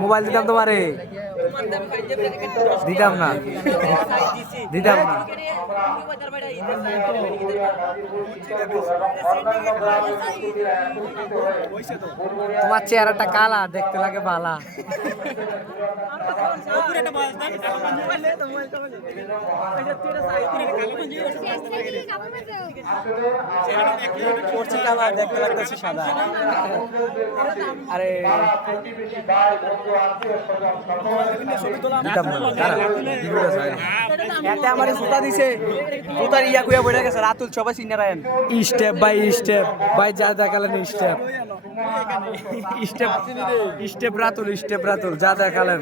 mobile দিতাম তোমারে দিতাম না দিতাম না তোমার চেহারাটা কালা দেখতে লাগে বালা দেখতে লাগতেছে সাদা আরে আমার জুতা দিছে জুতার ইয়া কুয়া বইরা গেছে রাতুল সবাই সিনারায়ন স্টেপ বাই স্টেপ ভাই যা দেখালেন স্টেপ স্টেপ স্টেপ রাতুল যা দেখালেন